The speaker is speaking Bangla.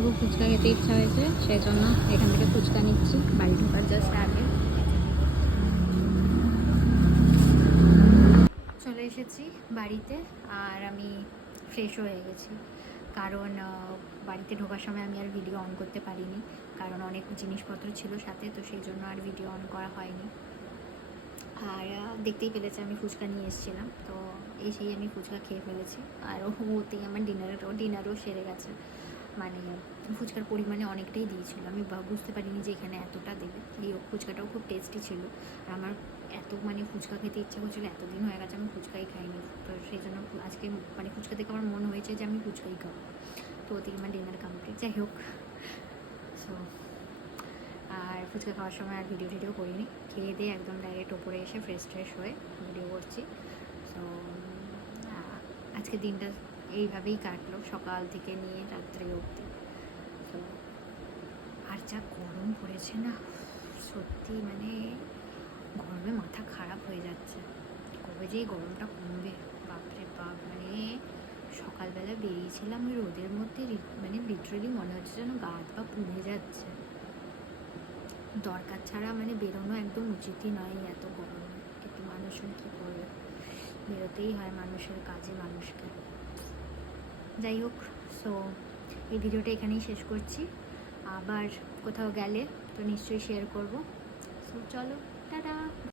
আমার খুব ফুচকা খেতে ইচ্ছা হয়েছে, সেই জন্য এখান থেকে ফুচকা নিচ্ছি বাড়ি ঢোকার জাস্ট আগে। চলে এসেছি বাড়িতে, আর আমি ফ্রেশ হয়ে গেছি, কারণ বাড়িতে ঢোকার সময় আমি আর ভিডিও অন করতে পারিনি, কারণ অনেক জিনিসপত্র ছিল সাথে, তো সেই জন্য আর ভিডিও অন করা হয়নি। আর দেখতেই পেলেছে আমি ফুচকা নিয়ে এসেছিলাম, তো এসেই আমি ফুচকা খেয়ে ফেলেছি। আর ওতেই আমার ডিনারও সেরে গেছে। মানে ফুচকার পরিমাণে অনেকটাই দিয়েছিল, আমি বুঝতে পারিনি যে এখানে এতটা দেবে। এই ফুচকাটাও খুব টেস্টি ছিল, আর আমার এত মানে ফুচকা খেতে ইচ্ছা করছিলো, এতদিন হয়ে গেছে আমি ফুচকাই খাইনি, তো সেই জন্য আজকে মানে ফুচকা দেখে আমার মনে হয়েছে যে আমি ফুচকাই খাবো। তো ওতেই আমার ডিনার কমপ্লিট, যাই হোক। সো আর ফুচকা খাওয়ার সময় আর ভিডিও টিডিও করিনি, খেয়ে দিয়ে একদম ডাইরেক্ট ওপরে এসে ফ্রেশ হয়ে ভিডিও করছি। সো আজকে দিনটা এইভাবেই কাটলো, সকাল থেকে নিয়ে রাত্রে অবধি। তো আর যা গরম পড়েছে না, সত্যি মানে গরমে মাথা খারাপ হয়ে যাচ্ছে। কবে যে এই গরমটা কমবে, বাপরে বাপ। মানে সকালবেলা বেরিয়েছিলাম ওই রোদের মধ্যে, মানে লিটারেলি মনে হচ্ছে যেন গা হাত পা পুড়ে যাচ্ছে। দরকার ছাড়া মানে বেরোনো একদম উচিতই নয় এত গরমে, কিন্তু মানুষের কী করবে, বেরোতেই হয় মানুষের কাজে মানুষকে। যাই হোক, সো এই ভিডিওটা এখানেই শেষ করছি। আবার কোথাও গেলে তো নিশ্চয়ই শেয়ার করব। সো চলো, টাটা।